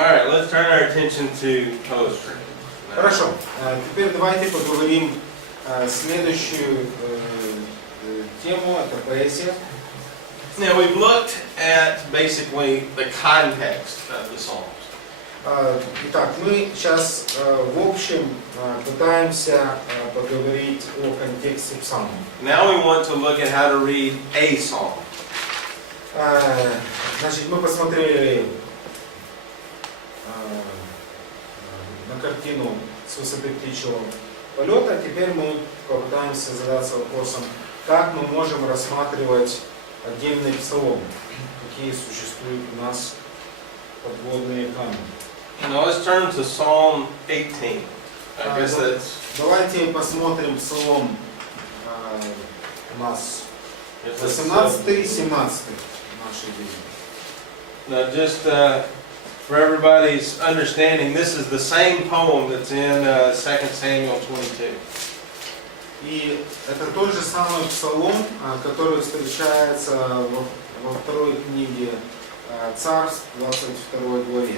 All right, let's turn our attention to poetry. Хорошо. Теперь давайте поговорим следующую тему, это поэзия. Now we've looked at basically the context of the Psalms. Итак, мы сейчас в общем пытаемся поговорить о контексте псалмов. Now we want to look at how to read a psalm. Значит, мы посмотрели на картину с высоты птичьего полета. Теперь мы попытаемся задаться вопросом, как мы можем рассматривать отдельные псалмы, какие существуют у нас подводные камни. Now let's turn to Psalm 18. I guess that's. Давайте посмотрим псалом у нас 18 и 17 нашей Библии. Now just for everybody's understanding, this is the same poem that's in 2 Samuel 22. И это тот же самый псалом, который встречается во второй книге Царств, 22 главе.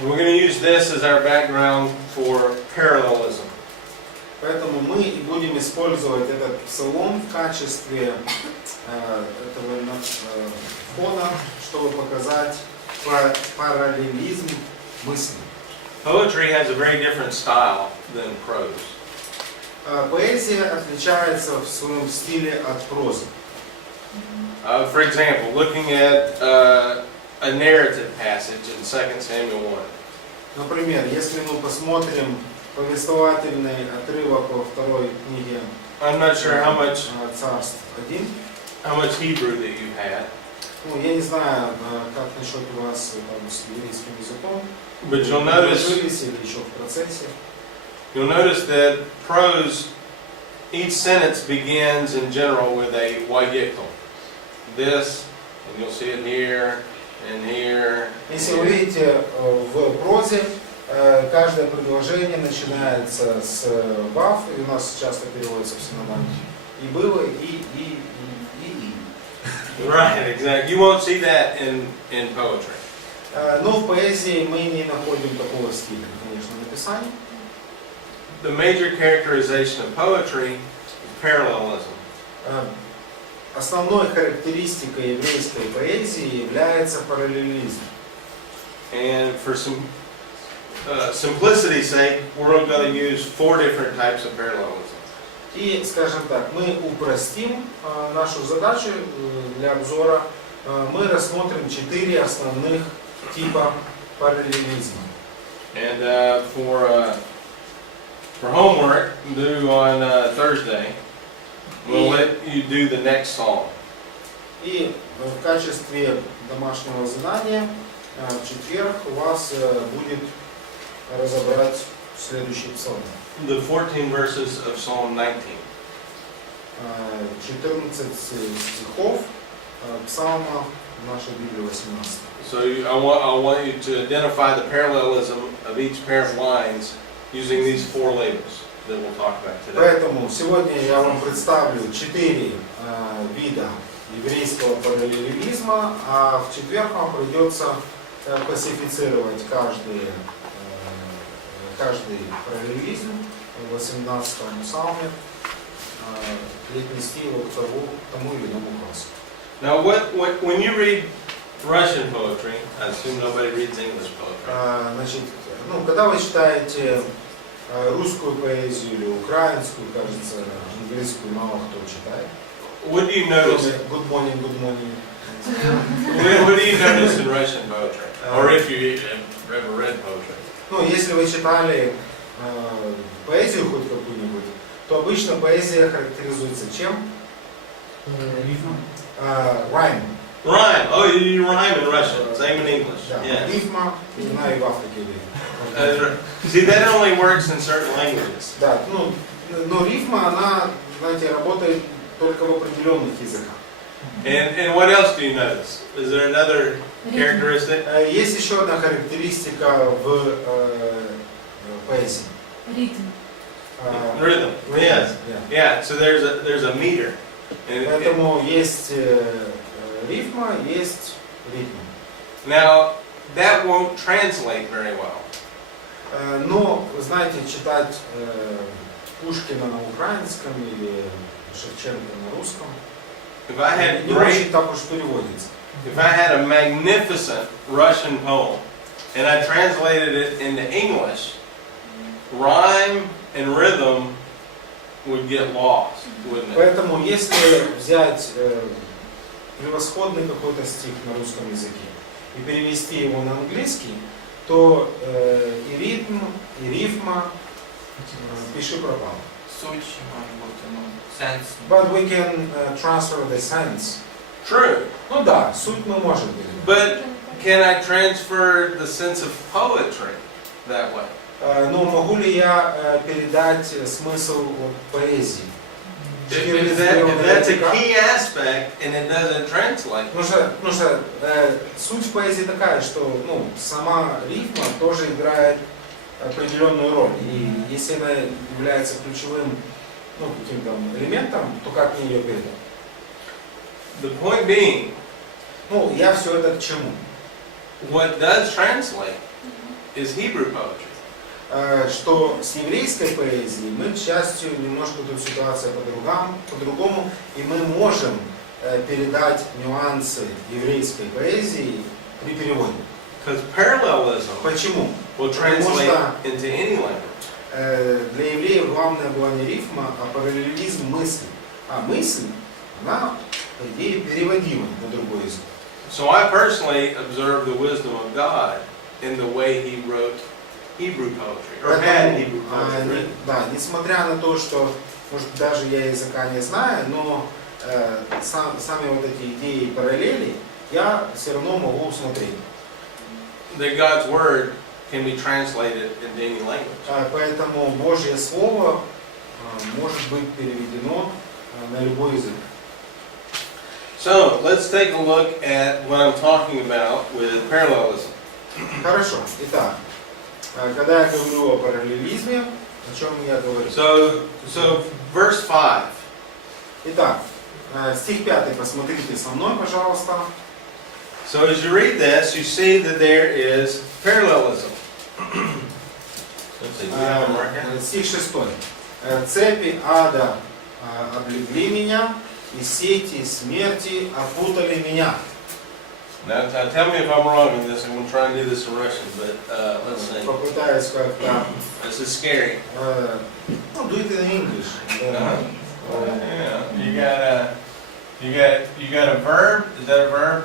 We're going to use this as our background for parallelism. Поэтому мы и будем использовать этот псалом в качестве этого фона, чтобы показать параллелизм мысли. Poetry has a very different style than prose. Поэзия отличается в своем стиле от прозы. For example, looking at a narrative passage in 2 Samuel 1. Например, если мы посмотрим повествовательный отрывок во второй книге I'm not sure how much Царств 1. Hebrew that you had. Ну, я не знаю, как насчет у вас там, с еврейским языком. But you'll Или еще в процессе. You'll notice that prose, each sentence begins in general with a vayikol. This, and you'll see it here, and here. Если вы видите в прозе, каждое предложение начинается с «бав», и у нас часто переводится в синоним, и было, и. Right, exactly. You won't see that in poetry. Но в поэзии мы не находим такого стиля, конечно, написания. The major characterization of poetry is parallelism. Основной характеристикой еврейской поэзии является параллелизм. And for some simplicity's sake, we're going to use 4 different types of parallelism. И, скажем так, мы упростим нашу задачу для обзора. Мы рассмотрим 4 основных типа параллелизма. And for homework due on Thursday, we'll let you do the next psalm. И в качестве домашнего задания в четверг у вас будет разобрать следующий псалом. The 14 verses of Psalm 19. 14 стихов псалма в нашей Библии 18. So I want you to identify the parallelism of each pair of lines using these 4 labels that we'll talk about today. Поэтому сегодня я вам представлю 4 вида еврейского параллелизма, а в четверг вам придется классифицировать каждый параллелизм в 18-м псалме и отнести его к тому или иному классу. Now, when you read Russian poetry, I assume nobody reads English poetry. Значит, когда вы читаете русскую поэзию или украинскую, кажется, английскую мало кто читает. What do you notice? Good morning, good morning. What do you notice in Russian poetry? Or if you ever read poetry? Ну, если вы читали поэзию хоть какую-нибудь, то обычно поэзия характеризуется чем? Rhyme. Rhyme. Oh, you rhyme in Russian. Same in English. Да, Yes. рифма, она и в Африке. See, that only works in certain languages. Да, но рифма, она, знаете, работает только в определенных языках. And what else do you notice? Is there another characteristic? Есть еще одна характеристика в поэзии. Ритм. Rhythm. Yes. Yeah. So there's a meter. Поэтому есть рифма, есть ритм. Now, that won't translate very well. Но, вы знаете, читать Пушкина на украинском или Шевченко на русском If I had не great, очень так уж переводится. if I had a magnificent Russian poem and I translated it into English, rhyme and rhythm would get lost, wouldn't it? Поэтому, если взять превосходный какой-то стих на русском языке и перевести его на английский, то и ритм, и рифма пиши пропало. Суть може бути, ну, сенс. But we can transfer the sense. True. Ну да, суть мы можем перевести. But can I transfer the sense of poetry that way? Но могу ли я передать смысл вот поэзии? If that's a key aspect and it doesn't translate, Потому что суть в поэзии такая, что сама рифма тоже играет определенную роль. И если она является ключевым каким-то элементом, то как мне ее передать? the point being, Я все это к чему? what does translate is Hebrew poetry. Что с еврейской поэзией мы, к счастью, немножко тут ситуация по-другому, и мы можем передать нюансы еврейской поэзии при переводе. Because parallelism Почему? will translate into any language. Для евреев главное была не рифма, а параллелизм мысли. А мысль, она, по идее, переводима на другой язык. So I personally observe the wisdom of God in the way He wrote Hebrew poetry, or had Hebrew poetry written. Да, несмотря на то, что, может, даже я языка не знаю, но сами вот эти идеи и параллели я все равно могу усмотреть. That God's word can be translated into any language. Поэтому Божье Слово может быть переведено на любой язык. So let's take a look at what I'm talking about with parallelism. Хорошо. Итак, когда я говорю о параллелизме, о чем я говорю? So verse 5. Итак, стих 5, посмотрите со мной, пожалуйста. So as you read this, you see that there is parallelism. Let's see, do we have a marker? Стих 6. Цепи ада облегли меня, и сети смерти опутали меня. Now tell me if I'm wrong in this. I'm going to try and do this in Russian, but let's see. Попытаюсь как-то. This is scary. Do it in English. Yeah, you got a verb. Is that a verb?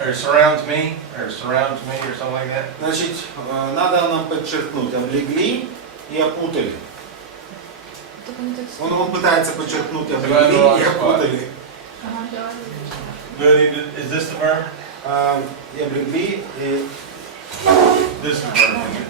Or surrounds me, or something like that. Значит, надо нам подчеркнуть, облегли и опутали. Он пытается подчеркнуть, облегли и опутали. Is this the verb? И облегли и... This is the verb.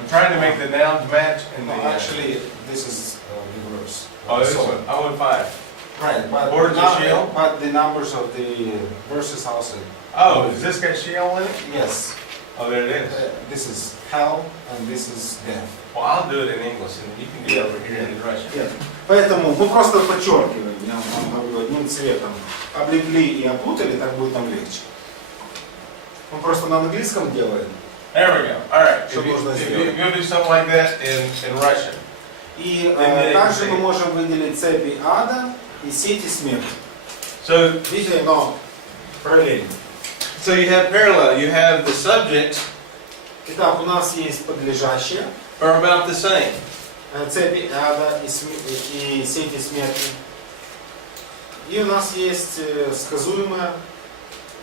I'm trying to make the nouns match. Actually, this is the verse. Oh, this one. I went 5. Right, but, Words of shield? but the numbers of the verses also. Oh, is this got Sheol in it? Yes. Oh, there it is. This is hell and this is death. Well, I'll do it in English, and you can do it over here in Russian. Нет. Поэтому мы просто подчеркиваем, я вам говорю одним цветом. Облегли и опутали, так будет нам легче. Он просто на английском делает. There we go. All right. Что нужно If сделать? you're going to do something like that in Russian. И также мы можем выделить цепи ада и сети смерти. So, Видите, но параллельно. so you have parallel. You have the subjects Итак, у нас есть подлежащее, are about the same. цепи ада и сети смерти. И у нас есть сказуемое,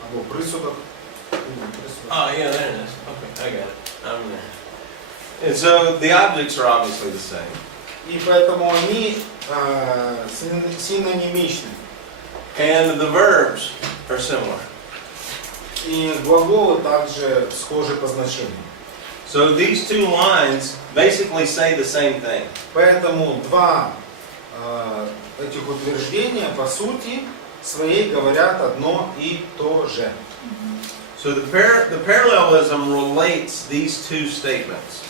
або присудок. Oh, yeah, there it is. Okay, I got it. I'm there. And so the objects are obviously the same. И поэтому они синонимичны. And the verbs are similar. И глаголы также схожи по значению. So these two lines basically say the same thing. Поэтому два этих утверждения по сути своей говорят одно и то же. So the parallelism relates these two statements.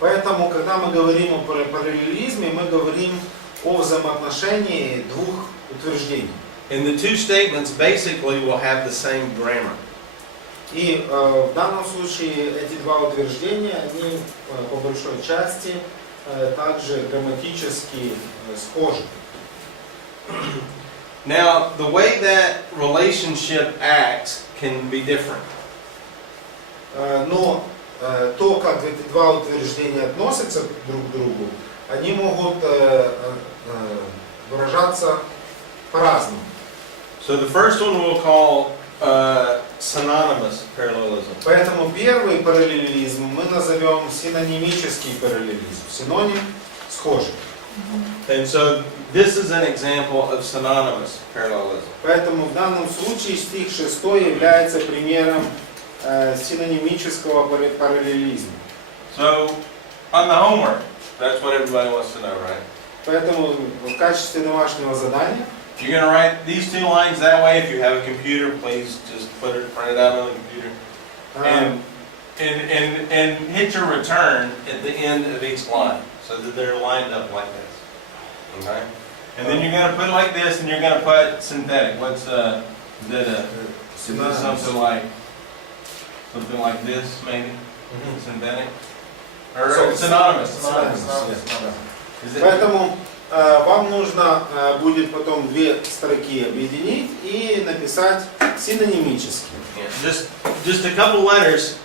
Поэтому, когда мы говорим о параллелизме, мы говорим о взаимоотношении двух утверждений. And the two statements basically will have the same grammar. И в данном случае эти два утверждения, они по большой части также грамматически схожи. Now, the way that relationship acts can be different. Но то, как эти два утверждения относятся друг к другу, они могут выражаться по-разному. So the first one we'll call synonymous parallelism. Поэтому первый параллелизм мы назовем синонимический параллелизм. Синоним схожий. And so this is an example of synonymous parallelism. Поэтому в данном случае стих 6 является примером синонимического параллелизма. So on the homework, that's what everybody wants to know, right? Поэтому в качестве домашнего задания You're going to write these two lines that way. If you have a computer, please just print it out on the computer. And hit your return at the end of each line so that they're lined up like this. Okay? And then you're going to put like this, and you're going to put synthetic. What's is this something like this maybe? Synthetic? Or synonymous. Is it? Поэтому вам нужно будет потом две строки объединить и написать синонимически. Yeah, just a couple letters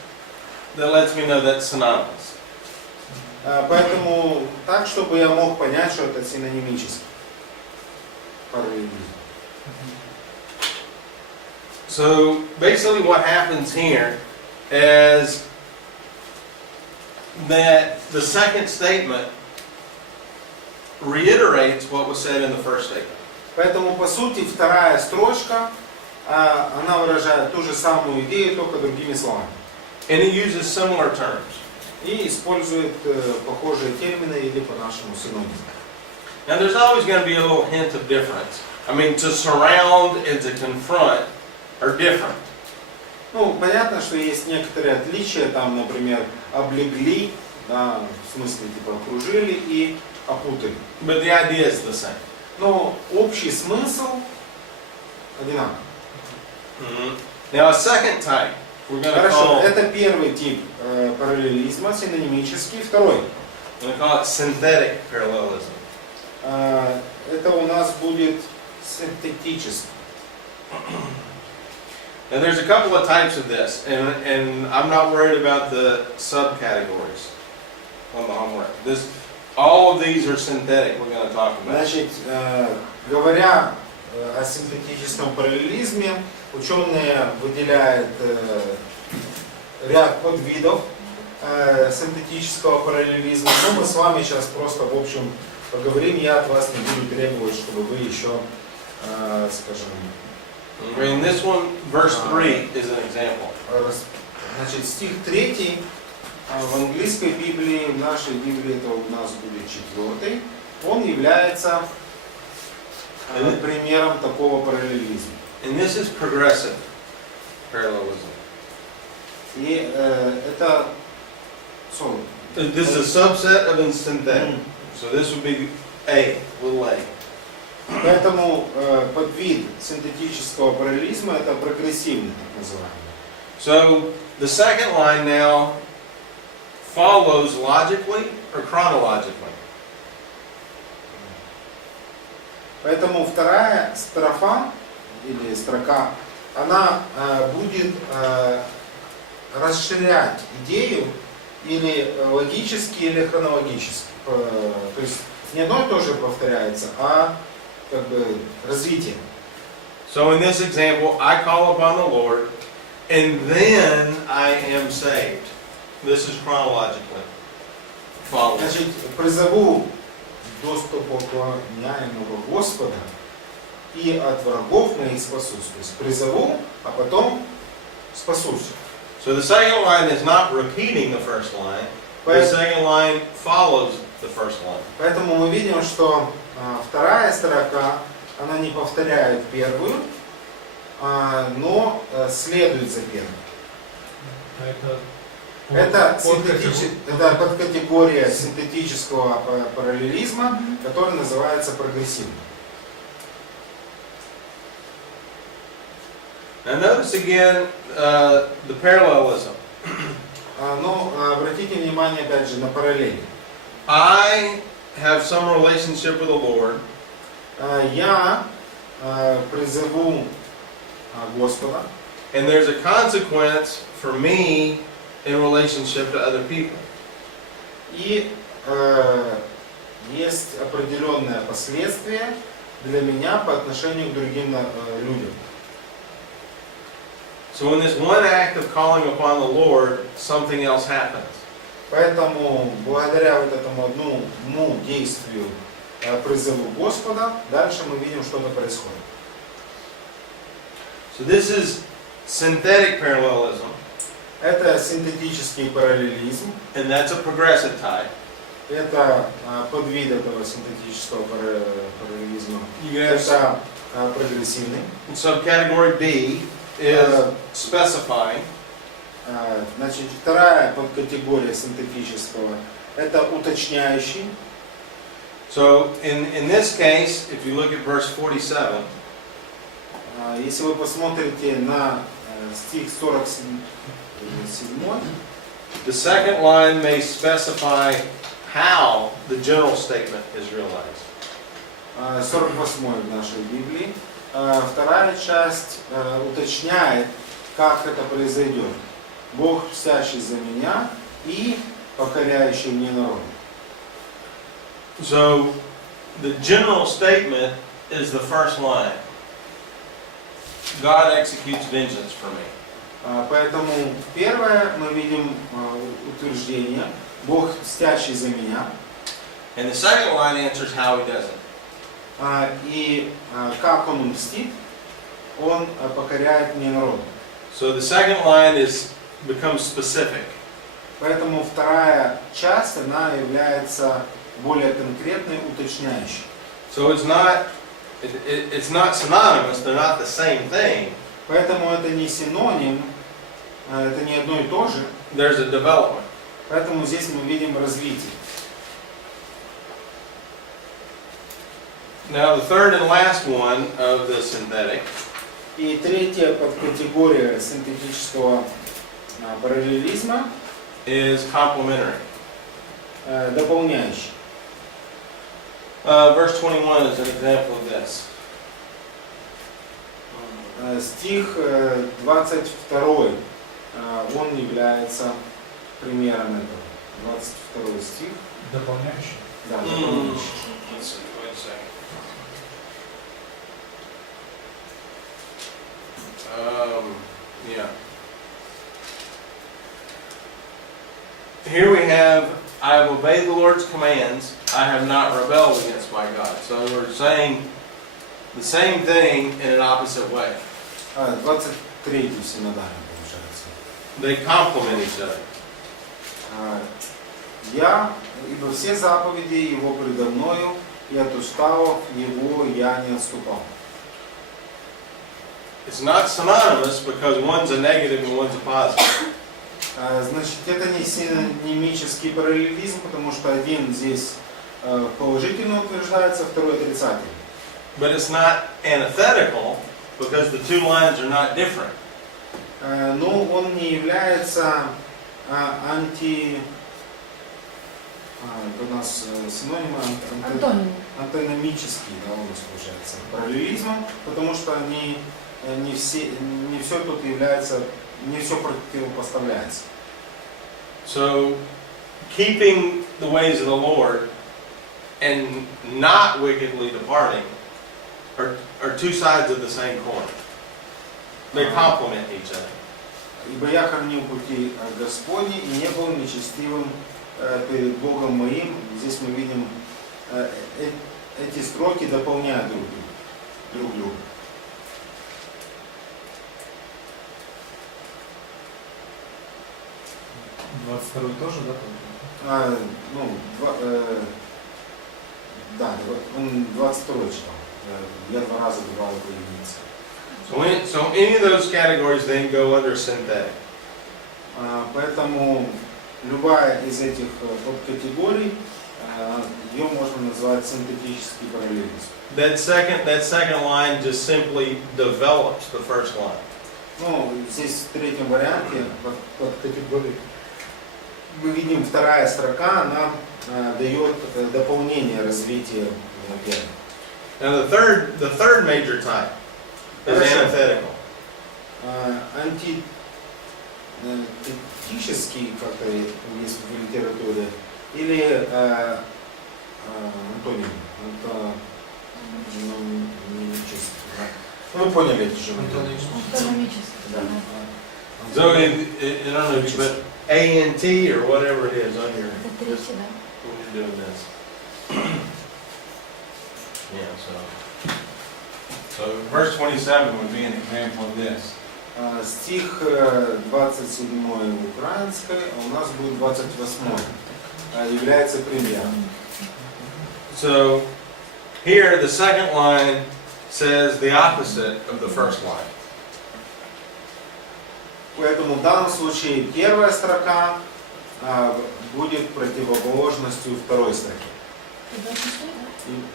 that lets me know that's synonymous. Поэтому так, чтобы я мог понять, что это синонимический параллелизм. So basically what happens here is that the second statement reiterates what was said in the first statement. Поэтому, по сути, вторая строчка, она выражает ту же самую идею, только другими словами. And it uses similar terms. И использует похожие термины или по-нашему синонимы. Now there's always going to be a little hint of difference. I mean, to surround and to confront are different. Ну, понятно, что есть некоторые отличия, там, например, облегли, да, в смысле, типа, окружили и опутали. But the idea is the same. Но общий смысл одинаковый. Now a second type, we're going to Хорошо, call, это первый тип параллелизма, синонимический. Второй. we're going to call it synthetic parallelism. Это у нас будет синтетический. Now there's a couple of types of this, and I'm not worried about the subcategories on the homework. All of these are synthetic, we're going to talk about. Значит, говоря о синтетическом параллелизме, ученые выделяют ряд подвидов синтетического параллелизма. Но мы с вами сейчас просто в общем поговорим. Я от вас не буду требовать, чтобы вы еще, скажем... In this one, verse 3 is an example. Значит, стих 3 в английской Библии, в нашей Библии это у нас будет 4, он является примером такого параллелизма. And this is progressive parallelism. И это... This is a subset of synthetic. So this would be A, little a. Поэтому подвид синтетического параллелизма это прогрессивный, так называемый. So the second line now follows logically or chronologically. Поэтому вторая строфа или строка, она будет расширять идею или логически, или хронологически. То есть не одно и то же повторяется, а как бы развитие. So in this example, I call upon the Lord, and then I am saved. This is chronologically following. Значит, призову достопоклоняемого Господа и от врагов моих спасусь. То есть призову, а потом спасусь. So the second line is not repeating the first line. The second line follows the first line. Поэтому мы видим, что вторая строка, она не повторяет первую, но следует за первой. Это подкатегория синтетического параллелизма, который называется прогрессивным. Now notice again the parallelism. Но обратите внимание опять же на параллели. I have some relationship with the Lord, Я призову Господа, and there's a consequence for me in relationship to other people. и есть определенное последствие для меня по отношению к другим людям. So in this one act of calling upon the Lord, something else happens. Поэтому благодаря вот этому одному действию призыву Господа, дальше мы видим, что-то происходит. So this is synthetic parallelism, Это синтетический параллелизм. and that's a progressive type. Это подвид этого синтетического параллелизма. You can have Это прогрессивный. subcategory B is specifying. Значит, вторая подкатегория синтетического – это уточняющий. So in this case, if you look at verse 47, Если вы посмотрите на стих 47, the second line may specify how the general statement is realized. 48 в нашей Библии. Вторая часть уточняет, как это произойдет. Бог, мстящий за меня и покоряющий мне народ. So the general statement is the first line. God executes vengeance for me. Поэтому первое мы видим утверждение Бог, мстящий за меня. And the second line answers how he does it. И как он мстит, он покоряет мне народ. So the second line becomes specific. Поэтому вторая часть, она является более конкретной, уточняющей. So it's not synonymous, they're not the same thing. Поэтому это не синоним, это не одно и то же. There's a development. Поэтому здесь мы видим развитие. Now the third and last one of the synthetic И третья подкатегория синтетического параллелизма is complementary. дополняющий. Verse 21 is an example of this. Стих 22, он является примером этого. 22 стих. Дополняющий. Да, дополняющий. Let's see, wait a second. Yeah. Here we have, I have obeyed the Lord's commands, I have not rebelled against my God. So we're saying the same thing in an opposite way. 23 синодальный получается. They complement each other. Ибо все заповеди Его предо мною, и от уставов Его я не отступал. It's not synonymous because one's a negative and one's a positive. Значит, это не синонимический параллелизм, потому что один здесь положительно утверждается, второй отрицательно. But it's not antithetical because the two lines are not different. Но он не является это у нас синонимы антономический, да, у нас получается, параллелизмом, потому что не все тут является, не все противопоставляется. So, keeping the ways of the Lord and not wickedly departing are two sides of the same coin. They complement each other. Ибо я хранил пути Господни и не был нечестивым перед Богом моим. Здесь мы видим, эти строки дополняют друг друга. — 22 тоже, да? Да, он 22 читал. Я 2 раза добавил по единице. So any of those categories then go under synthetic. Поэтому любая из этих подкатегорий, ее можно назвать синтетический параллелизм. That second line just simply develops the first line. Ну, здесь в третьем варианте, под категорией, мы видим вторая строка, она дает дополнение развития веры. Now the third major type is antithetical. Антитетический, как-то есть в литературе, или антоним. Вы поняли, о чем я говорю. Да. So I don't know if you put ANT or whatever it is on your when you're doing this. Yeah, so verse 27 would be an example of this. Стих 27 украинской, а у нас будет 28, является примером. So here the second line says the opposite of the first line. Поэтому в данном случае первая строка будет противоположностью второй строки.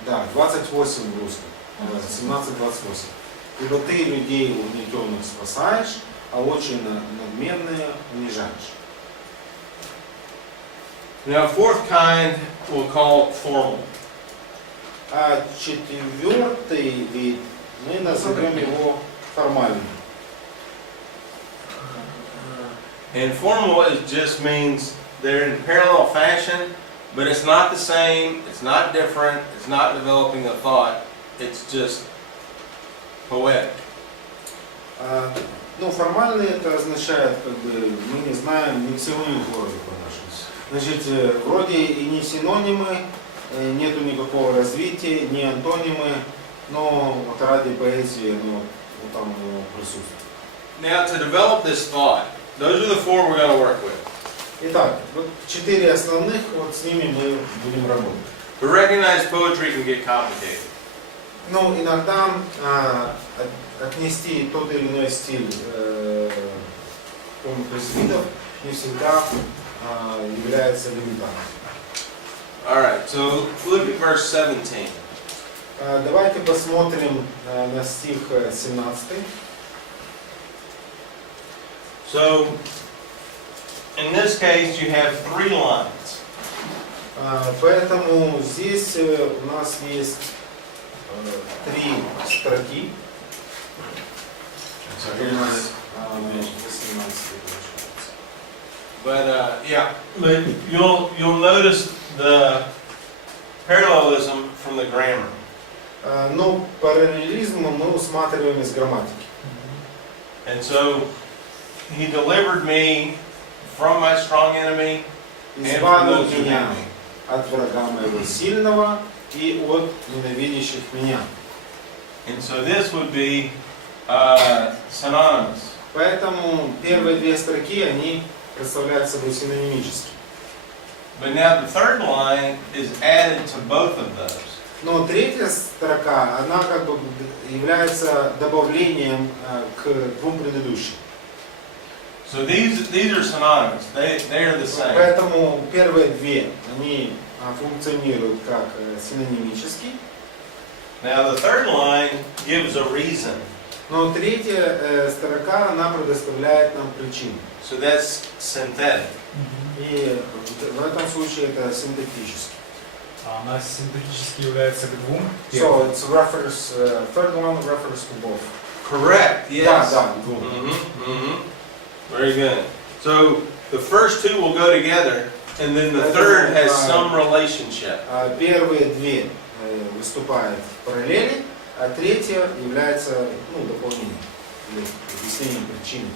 Да, 28 в русском, 17-28. Ибо ты людей угнетенных спасаешь, а очень надменные унижаешь. Now fourth kind we'll call formal. А четвертый вид мы назовем его формальным. And formal just means they're in parallel fashion, but it's not the same, it's not different, it's not developing a thought, it's just poetic. Ну, формальный это означает, как бы, мы не знаем, не всего не вроде по-нашему. Значит, вроде и не синонимы, нету никакого развития, не антонимы, но вот ради поэзии, ну, вот там присутствует. Now to develop this thought, those are the four we're going to work with. Итак, вот 4 основных, вот с ними мы будем работать. To recognize poetry can get complicated. Ну, иногда отнести тот или иной стиль какому-то из видов не всегда является элементарным. Alright, so look at verse 17. Давайте посмотрим на стих 17. So, in this case you have 3 lines. Поэтому здесь у нас есть 3 строки. But you'll notice the parallelism from the grammar. Но параллелизм мы усматриваем из грамматики. And so he delivered me from my strong enemy and from Избавил those who меня hate me. от врага моего сильного и от ненавидящих меня. And so this would be synonymous. Поэтому первые 2 строки, они представляют собой синонимические. But now the third line is added to both of those. Но 3-я строка, она как бы является добавлением к 2 предыдущим. So these are synonymous. They are the same. Поэтому первые 2, они функционируют как синонимически. Now the third line gives a reason. Но 3-я строка, она предоставляет нам причину. So that's synthetic. И в этом случае это синтетически. А она синтетически является к 2. So it's reference, third one refers to both. Correct. Yes. Да, 2. Very good. So the first 2 will go together, and then the third has some relationship. Первые 2 выступают в параллели, а 3-я является дополнением или объяснением причины.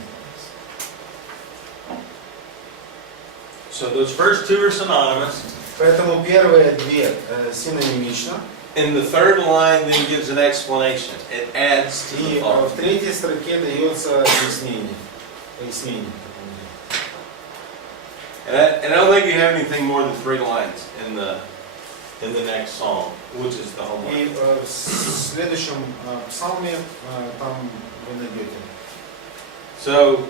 So those first 2 are synonymous. Поэтому первые 2 синонимично. And the third line then gives an explanation. It adds to the И thought. в 3-й строке дается пояснение. And I don't think you have anything more than 3 lines in the next psalm, which is the homework. И в следующем псалме там вы найдете. So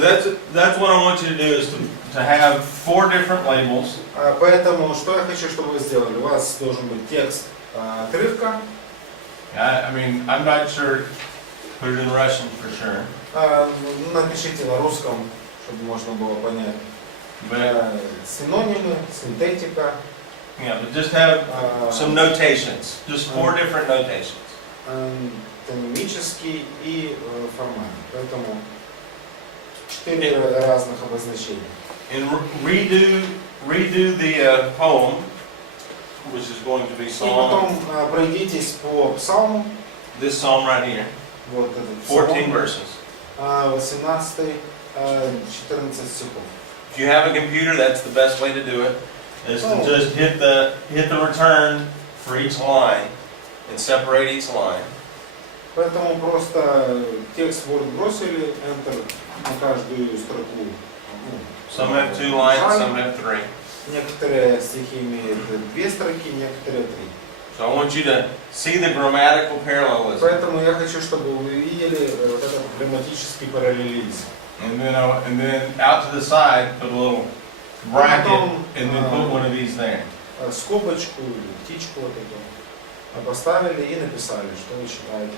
that's what I want you to do is to have 4 different labels. Поэтому что я хочу, чтобы вы сделали? У вас должен быть текст отрывка. I mean, I'm not sure Put it in Russian for sure. Напишите на русском, чтобы можно было понять. But, Синонимы, синтетика. yeah, but just have some notations. Just 4 different notations. Тономический и формальный. Поэтому 4 разных обозначения. And redo the poem, which is going to be И Psalm, потом пройдитесь по псалму. this psalm right here, Вот этот 14 псалом, verses. 18, 14 стихов. If you have a computer, that's the best way to do it, is to just hit the return for each line and separate each line. Поэтому просто текст Word бросили, Enter на каждую строку. Some have 2 lines, some have 3. Некоторые стихи имеют 2 строки, некоторые 3. So I want you to see the grammatical parallelism. Поэтому я хочу, чтобы вы видели вот этот грамматический параллелизм. And then out to the side, put a little bracket, and then put one of these there. Скобочку или птичку вот эту поставили и написали, что вы считаете.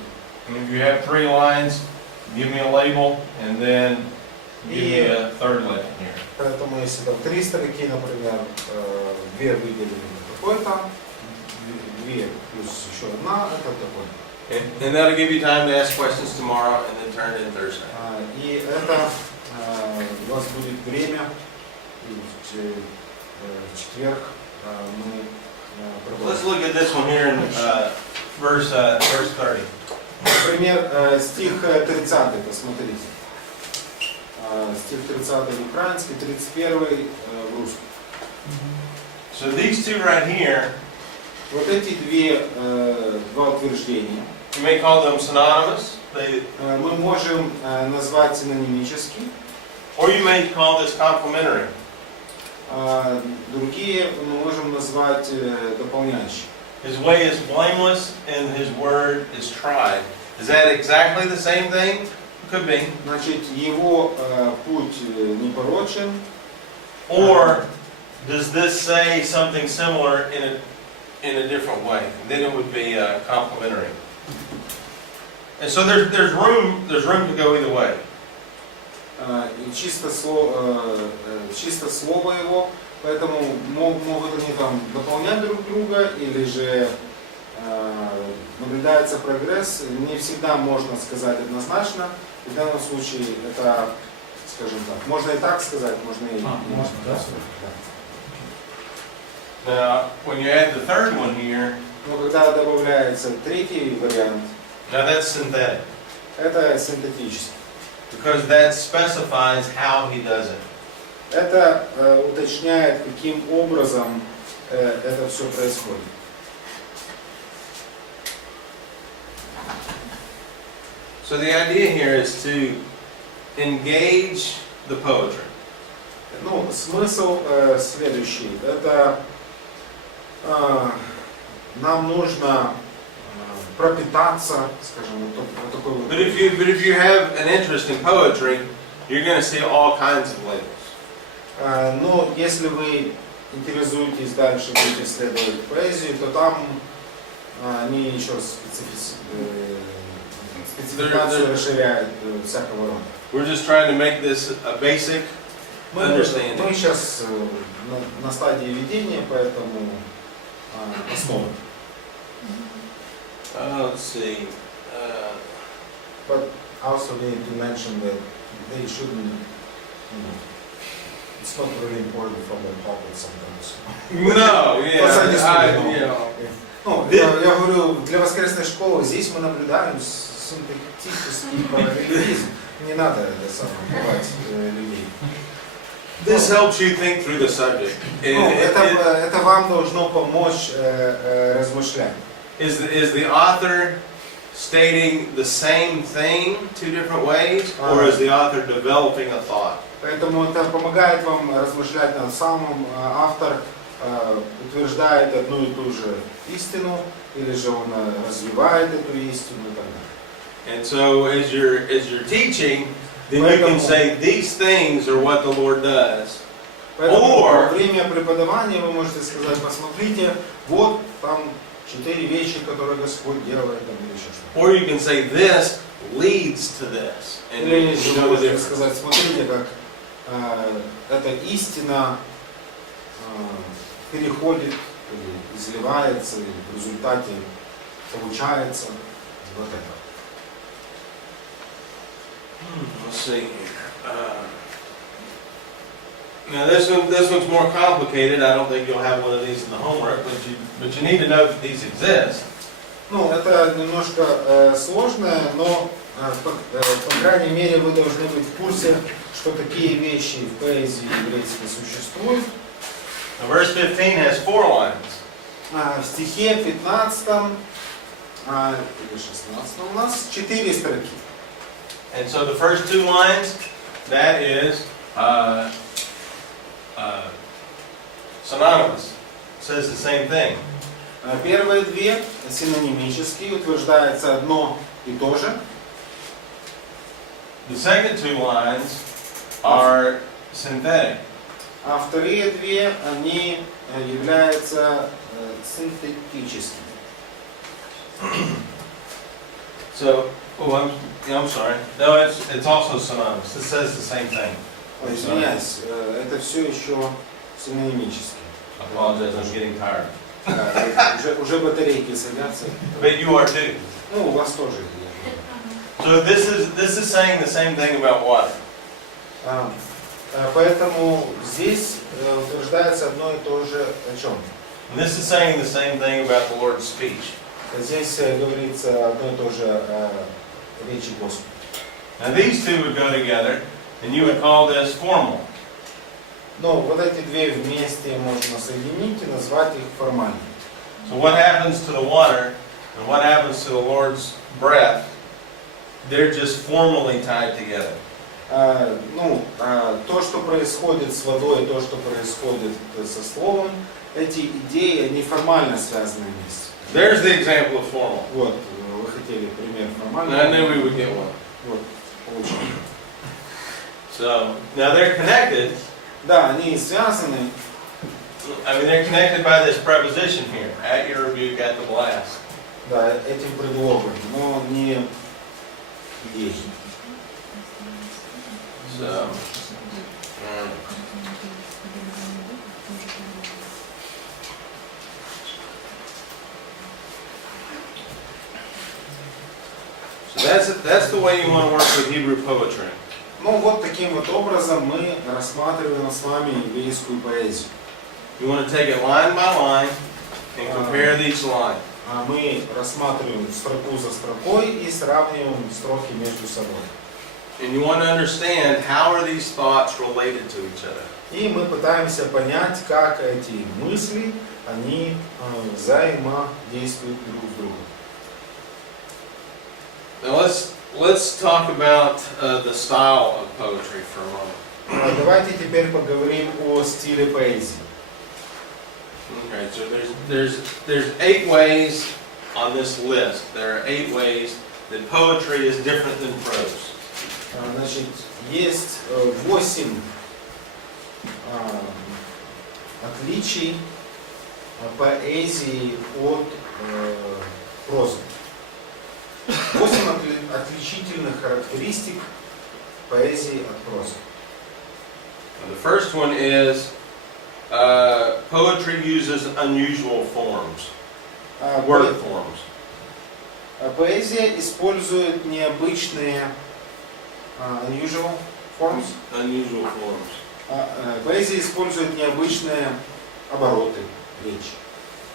And if you have 3 lines, give me a label, and then give me a third label here. Поэтому если там 3 строки, например, 2 выделили такой-то, 2 плюс еще одна, это такой. And that'll give you time to ask questions tomorrow, and then turn it in Thursday. И это у вас будет время, и в четверг мы Let's продолжим. look at this one here in verse 30. Например, стих 30, посмотрите. Стих 30 в украинский, 31 в русском. So these 2 right here, Вот эти два утверждения you may call them synonymous, мы можем назвать синонимически, or you may call this complementary. другие мы можем назвать дополняющие. His way is blameless, and his word is tried. Is that exactly the same thing? Could be. Значит, его путь непорочен. Or does this say something similar in a different way? Then it would be complementary. And so there's room to go either way. И чисто слово его, поэтому могут они там дополнять друг друга, или же наблюдается прогресс. Не всегда можно сказать однозначно. В данном случае это, скажем так, можно и так сказать, можно и не можно, да? Now, when you add the third one here, Но когда добавляется третий вариант, now that's synthetic, это синтетический. because that specifies how he does it. Это уточняет, каким образом это все происходит. So the idea here is to engage the poetry. Ну, смысл следующий. Это нам нужно пропитаться, скажем, вот такой вот. But if you have an interest in poetry, you're going to see all kinds of labels. Но если вы интересуетесь дальше, будете исследовать поэзию, то там они еще спецификацию расширяют всякого рода. We're just trying to make this a basic understanding. Мы сейчас на стадии ведения, поэтому основа. Let's see. But also they need to mention that they shouldn't, it's not really important from the pulpit sometimes. No, yeah. Ну, я говорю, для воскресной школы здесь мы наблюдаем синтетический параллелизм. Не надо это самое людей. This helps you think through the subject. Это вам должно помочь размышлять. Is the author stating the same thing 2 different ways, or is the author developing a thought? Поэтому это помогает вам размышлять над самым. Автор утверждает одну и ту же истину, или же он развивает эту истину и так далее. And so as you're teaching, then you can say these things are what the Lord does. Поэтому во время преподавания вы можете сказать: посмотрите, вот там 4 вещи, которые Господь делает, или еще что-то. Or you can say this leads to this. And Или you же know the можно difference. сказать, смотрите, как эта истина переходит, или изливается, или в результате получается вот это. Let's see here. Now this one's more complicated. I don't think you'll have one of these in the homework, but you need to know that these exist. Ну, это немножко сложное, но, по крайней мере, вы должны быть в курсе, что такие вещи в поэзии еврейской существуют. Now, verse 15 has 4 lines. В стихе 15 или 16 у нас 4 строки. And so the first 2 lines, that is synonymous. It says the same thing. Первые две синонимические, утверждается одно и то же. The second 2 lines are synthetic. А вторые две, они являются синтетическими. So, I'm sorry. No, it's also synonymous. It says the same thing. Извиняюсь, это все еще синонимические. I apologize, I'm getting tired. Уже батарейки садятся. But you are too. Ну, у вас тоже. So this is saying the same thing about water. Поэтому здесь утверждается одно и то же о чем. And this is saying the same thing about the Lord's speech. Здесь говорится одно и то же о речи Господа. Now these two would go together, and you would call this formal. Но вот эти две вместе можно соединить и назвать их формальными. So what happens to the water and what happens to the Lord's breath, they're just formally tied together. То, что происходит с водой, то, что происходит со словом, эти идеи, они формально связаны вместе. There's the example of formal. Вот, вы хотели пример And формального. I knew we would get one. Вот, получили. So now they're connected. Да, они связаны. I mean, they're connected by this preposition here, at your rebuke, at the blast. Да, этим предлогом, но не идеей. So, that's the way you want to work with Hebrew poetry. Ну вот таким вот образом мы рассматриваем с вами еврейскую поэзию. You want to take it line by line and compare each line. Мы рассматриваем строку за строкой и сравниваем строки между собой. And you want to understand how are these thoughts related to each other. И мы пытаемся понять, как эти мысли, они взаимодействуют друг с другом. Now let's talk about the style of poetry for a moment. Давайте теперь поговорим о стиле поэзии. Okay, so there's 8 ways on this list. There are 8 ways that poetry is different than prose. Значит, есть 8 отличий поэзии от прозы. 8 отличительных характеристик поэзии от прозы. The first one is poetry uses unusual forms, word forms. Поэзия использует необычные unusual forms. Unusual forms. Поэзия использует необычные обороты речи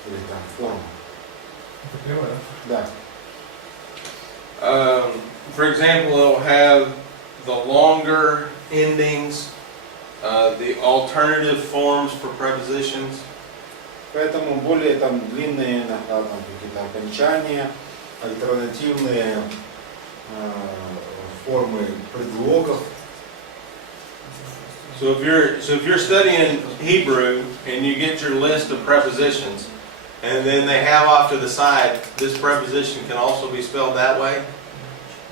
или там формы. Это первое. Да. For example, it'll have the longer endings, the alternative forms for prepositions. Поэтому более там длинные иногда там какие-то окончания, альтернативные формы предлогов. So if you're studying Hebrew and you get your list of prepositions, and then they have off to the side, this preposition can also be spelled that way,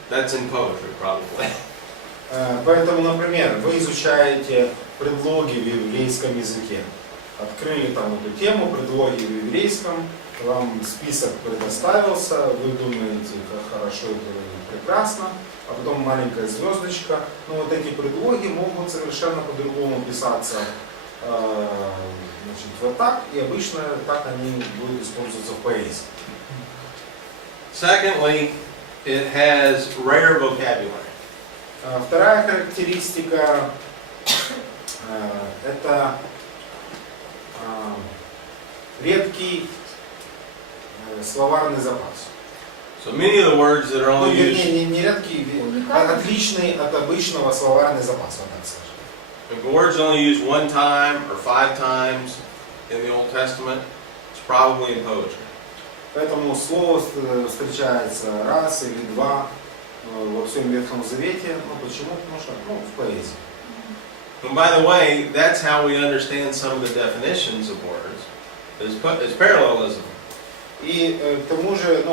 that's in poetry probably. Поэтому, например, вы изучаете предлоги в еврейском языке. Открыли там эту тему, предлоги в еврейском вам список предоставился, вы думаете, как хорошо это прекрасно, а потом маленькая звездочка. Но вот эти предлоги могут совершенно по-другому писаться, значит, вот так, и обычно так они будут использоваться в поэзии. Secondly, it has rare vocabulary. Вторая характеристика это редкий словарный запас. So many of the words that are Ну, only used, вернее, не редкий, а отличный от обычного словарный запас, вот так скажем. if the words only used one time or 5 times in the Old Testament, it's probably in poetry. Поэтому слово встречается раз или два во всем Ветхом Завете. Ну почему? Потому что в поэзии. And by the way, that's how we understand some of the definitions of words, is parallelism. И к тому же,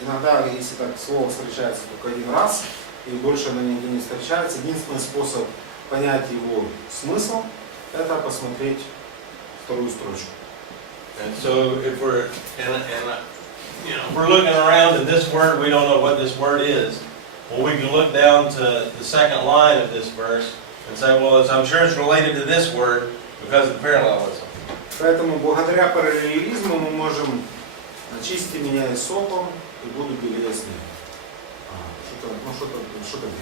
иногда, если так слово встречается только один раз, и больше оно нигде не встречается, единственный способ понять его смысл, это посмотреть вторую строчку. And so if we're, if we're looking around at this word, we don't know what this word is. Well, we can look down to the second line of this verse and say, well, I'm sure it's related to this word because of parallelism. Поэтому благодаря параллелизму мы можем чисти меня и соком, и буду белее снега. Что-то делать.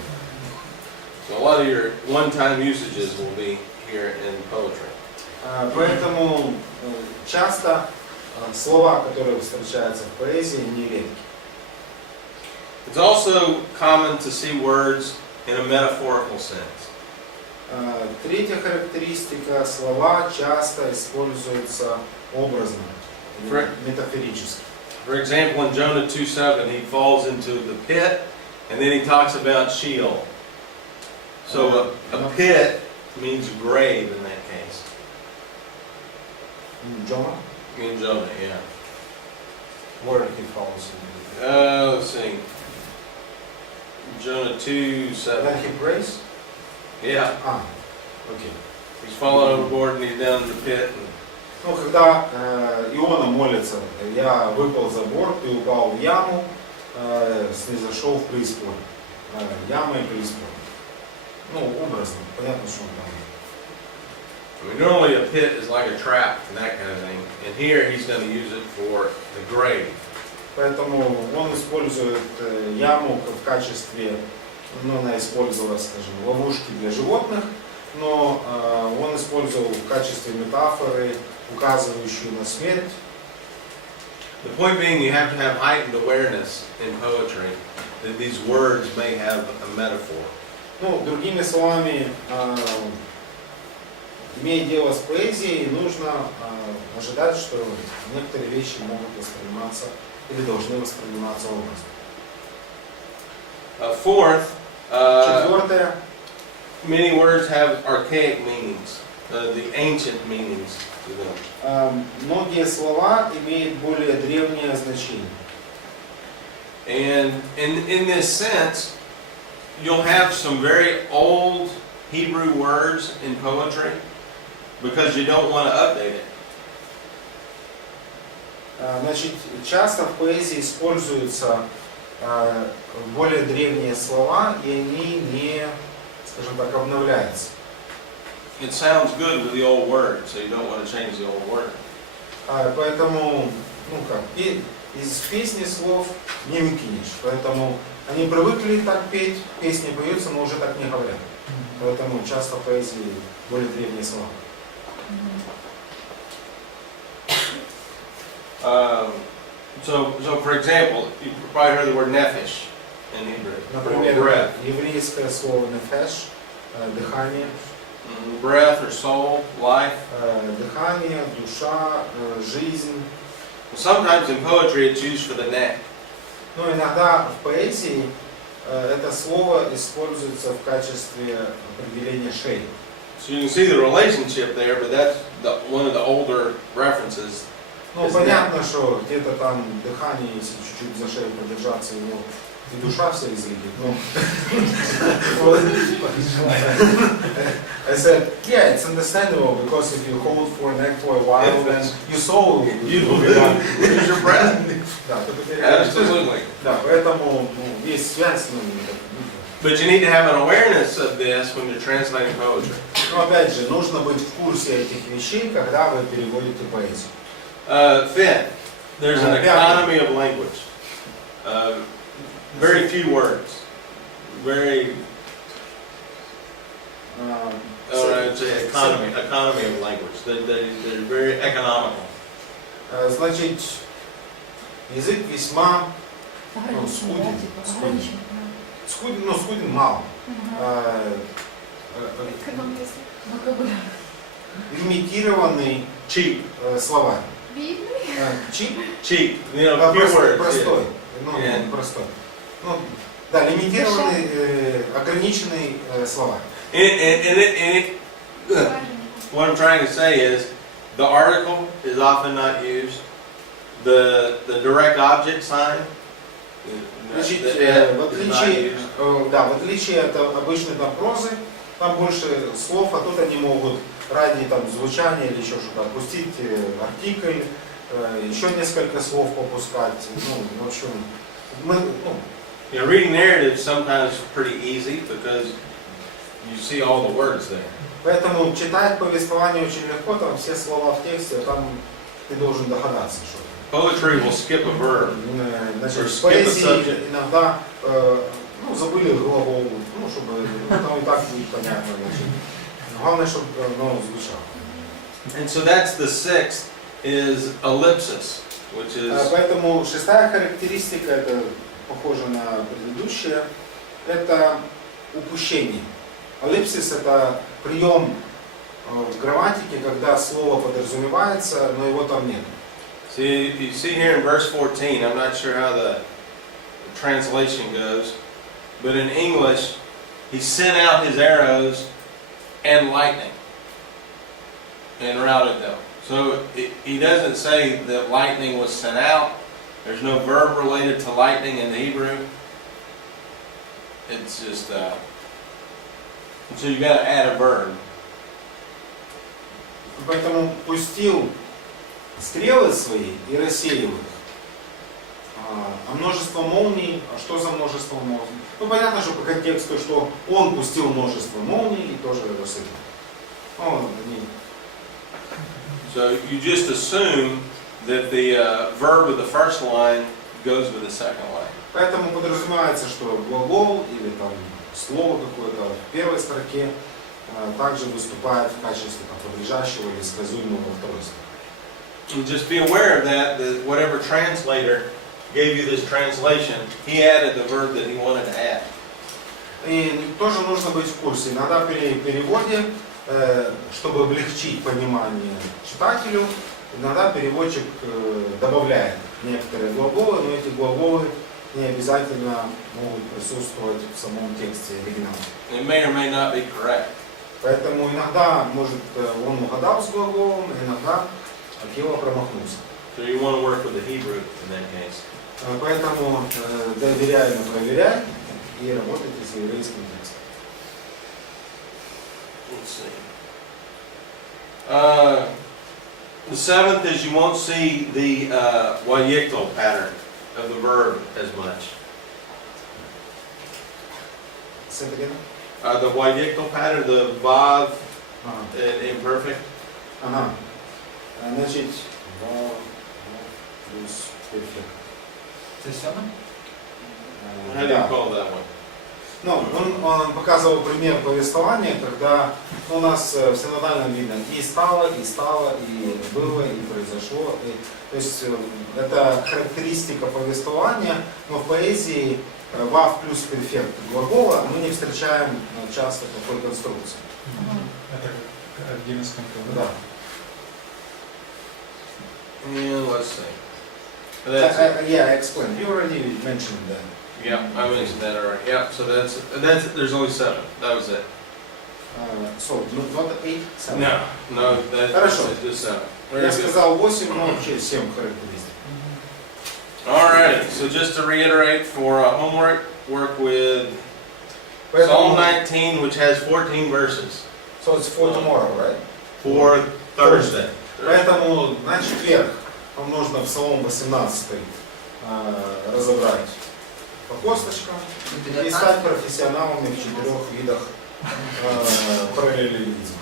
So a lot of your one-time usages will be here in poetry. Поэтому часто слова, которые встречаются в поэзии, не редки. It's also common to see words in a metaphorical sense. Третья характеристика: слова часто используются образно, метафорически. For example, in Jonah 2:7, he falls into the pit, and then he talks about Sheol. So a pit means grave in that case. Jonah? In Jonah, yeah. Where he falls into. Let's see. Jonah 2:7. Then he prays? Yeah. Окей. He's fallen overboard and he's down in the pit. Ну, когда Иона молится, я выпал за борт и упал в яму, снизошел в преисподнюю. Яма и преисподняя. Ну, образно, понятно, что он там. I mean, normally a pit is like a trap and that kind of thing. And here he's going to use it for the grave. Поэтому он использует яму в качестве, она использовалась, скажем, ловушки для животных, но он использовал в качестве метафоры, указывающую на смерть. The point being, you have to have heightened awareness in poetry that these words may have a metaphor. Ну, другими словами, имея дело с поэзией, нужно ожидать, что некоторые вещи могут восприниматься или должны восприниматься образно. Fourth, Четвертое. many words have archaic meanings, the ancient meanings to them. Многие слова имеют более древнее значение. And in this sense, you'll have some very old Hebrew words in poetry because you don't want to update it. Значит, часто в поэзии используются более древние слова, и они не, скажем так, обновляются. It sounds good with the old word, so you don't want to change the old word. Поэтому, из песни слов не выкинешь. Поэтому они привыкли так петь, песни поются, но уже так не говорят. Поэтому часто в поэзии более древние слова. So for example, you probably heard the word nephesh in Hebrew. Например, Breath. еврейское слово нефеш, дыхание, Breath or soul, life. дыхание, душа, жизнь. Sometimes in poetry it's used for the neck. Но иногда в поэзии это слово используется в качестве определения шеи. So you can see the relationship there, but that's one of the older references. Ну, понятно, что где-то там дыхание, если чуть-чуть за шею подержаться, его И душа вся излетит. Ну, I said, yeah, it's understandable because if you hold for an egg for a while, then your soul will be gone. Lose your breath. Да, ты потеряешь. Absolutely. Да, поэтому ну, есть связь. Ну, But you need to have an awareness of this when you're translating poetry. но опять же, нужно быть в курсе этих вещей, когда вы переводите поэзию. Fifth, there's an economy of language. Very few words. Very, it's an economy of language. They're very economical. Значит, язык весьма скуден. Скуден мало. Лимитированный Cheap. словарь. Cheap. You know, few words. Простой. Ну, Yeah. простой. Ну, да, лимитированный, ограниченный словарь. What I'm trying to say is, the article is often not used. The direct object sign. Значит, the в отличие от обычной там прозы, там больше слов, а тут они могут ради там звучания или еще что-то опустить артикль, еще несколько слов попускать. Ну, в общем, мы, You know, reading narrative sometimes pretty easy because you see all the words there. поэтому читать повествование очень легко, там все слова в тексте, там ты должен догадаться, что. Poetry will skip a verb. Значит, в поэзии иногда забыли глагол, чтобы там и так будет понятно. Значит. Главное, чтобы звучало. And so that's the sixth is ellipsis, which is Поэтому шестая характеристика, это похоже на предыдущее, это упущение. Эллипсис — это прием в грамматике, когда слово подразумевается, но его там нет. See, you see here in verse 14, I'm not sure how the translation goes, but in English, he sent out his arrows and lightning and routed them. So he doesn't say that lightning was sent out. There's no verb related to lightning in the Hebrew. It's just, so you got to add a verb. Поэтому пустил стрелы свои и рассеял их. А множество молний, а что за множество молний? Ну, понятно, что по контексту, что он пустил множество молний и тоже рассыпал. So you just assume that the verb of the first line goes with the second line. Поэтому подразумевается, что глагол или там слово какое-то в первой строке также выступает в качестве подлежащего или сказуемого во второй строке. And just be aware of that whatever translator gave you this translation, he added the verb that he wanted to add. И тоже нужно быть в курсе. Иногда при переводе, чтобы облегчить понимание читателю, иногда переводчик добавляет некоторые глаголы, но эти глаголы не обязательно могут присутствовать в самом тексте оригинала. It may or may not be correct. Поэтому иногда, может, он угадал с глаголом, иногда Акила промахнулся. So you want to work with the Hebrew in that case. Поэтому доверяй, но проверяй и работайте с еврейским текстом. Let's see. The seventh is you won't see the wayiktal pattern of the verb as much. Say it again. The wayiktal pattern, the vav Ага. imperfect. Ага. Значит, плюс перфект. Це сьоме? How do you call that one? Ну, он показывал пример повествования, когда у нас в синодальном видно и стало, и было, и произошло. То есть это характеристика повествования, но в поэзии вав плюс перфект глагола мы не встречаем часто такой конструкции. Это как отдельно с контролем. Да. And let's see. That's it. Yeah, I explained. You already mentioned that. Yeah, I mentioned that already. Yeah, so that's there's only 7. That was it. So, not 8, 7? No, that's Хорошо. just 7. Я сказал 8, но вообще 7 характеристик. Alrighty, so just to reiterate for homework, work with Поэтому, Psalm 19, which has 14 verses, so it's for tomorrow, right? for Thursday. Поэтому на четверг вам нужно Псалом 18 разобрать по косточкам и стать профессионалами в 4 видах параллелизма.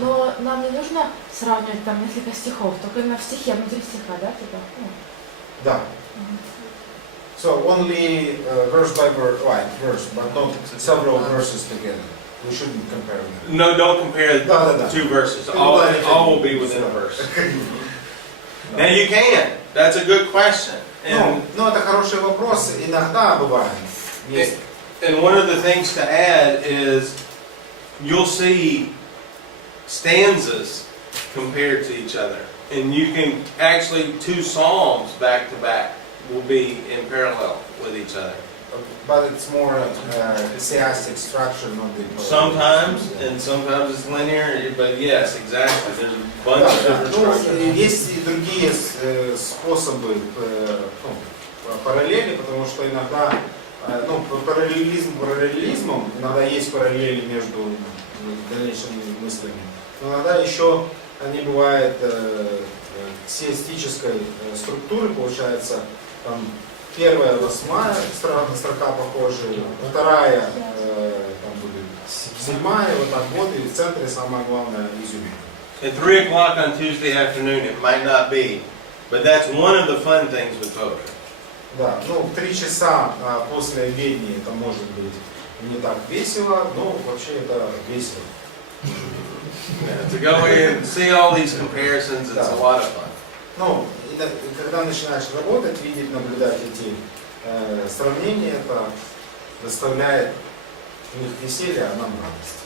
Но нам не нужно сравнивать там несколько стихов, только именно в стихе, внутри стиха, да? Типа? Да. So only verse by verse, but not several verses together. We shouldn't compare them. No, don't compare Да. two verses. All will be within a verse. Now you can. That's a good question. Ну, это хороший вопрос. Иногда бывает. Есть. And one of the things to add is you'll see stanzas compared to each other. And you can actually, two psalms back to back will be in parallel with each other. But it's more ecclesiastic structure, not the... Sometimes, and sometimes it's linear, but yes, exactly. There's a bunch of different structures. Есть и другие способы параллели, потому что иногда, параллелизм параллелизмом, иногда есть параллели между дальнейшими мыслями, но иногда еще они бывают ксиастической структуры, получается, там, первая, 8-я строка похожая, вторая, там будет 7-я, вот так вот, и в центре самое главное изюминка. At 3 o'clock on Tuesday afternoon, it might not be, but that's one of the fun things with poetry. Да, в 3 часа после обедни это может быть не так весело, но вообще это весело. Yeah, to go in and see all these comparisons, it's a lot of fun. Когда начинаешь работать, видеть, наблюдать эти сравнения, это доставляет в них веселье, а нам радость.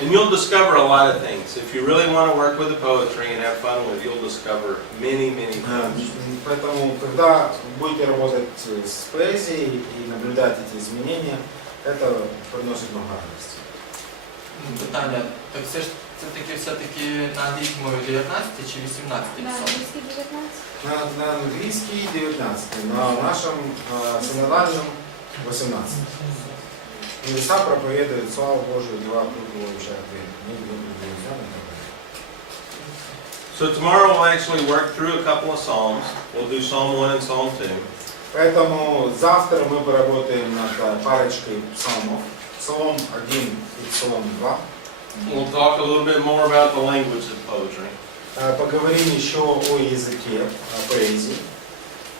And you'll discover a lot of things. If you really want to work with the poetry and have fun with it, you'll discover many, many things. Поэтому, когда будете работать с поэзией и наблюдать эти изменения, это приносит много радости. Питання, так все-таки на англійській мові 19 чи 18 На псалом? английский 19. На английский 19, на нашем синодальном 18. Небеса проповедуют славу Божию, дела круглого ответ. So tomorrow we'll actually work through a couple of psalms. We'll do Psalm 1 and Psalm 2. Поэтому завтра мы поработаем над парочкой псалмов. Псалом 1 и Псалом 2. We'll talk a little bit more about the language of poetry. Поговорим еще о языке, о поэзии.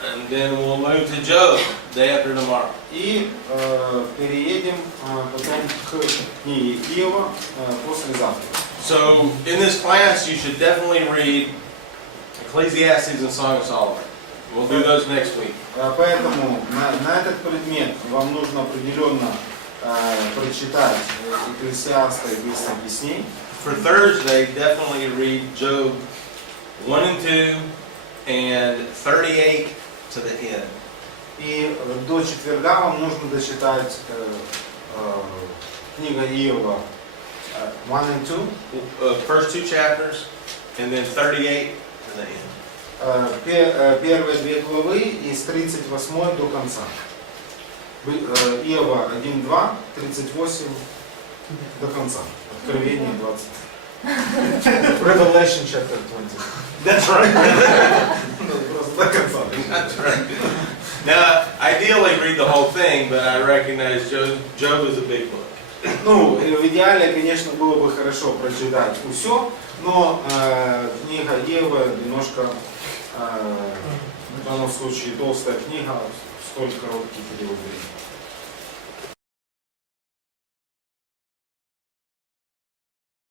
And then we'll move to Job day after tomorrow. И переедем потом к книге Иова послезавтра. So in this class you should definitely read Ecclesiastes and Song of Solomon. We'll do those next week. Поэтому на этот предмет вам нужно определенно прочитать Экклесиаста и Песнь песней. For Thursday, definitely read Job 1 and 2 and 38 to the end. И до четверга вам нужно дочитать книга Иова 1 and 2. First 2 chapters and then 38 to the end. Первые 2 главы и с 38 до конца. Иова 1-2, 38 до конца. Откровение 20. Revelation chapter 20. That's right. Просто до конца. That's right. Now, ideally read the whole thing, but I recognize Job is a big book. В идеале, конечно, было бы хорошо прочитать все, но книга Иова немножко, в данном случае толстая книга, столь короткий период времени.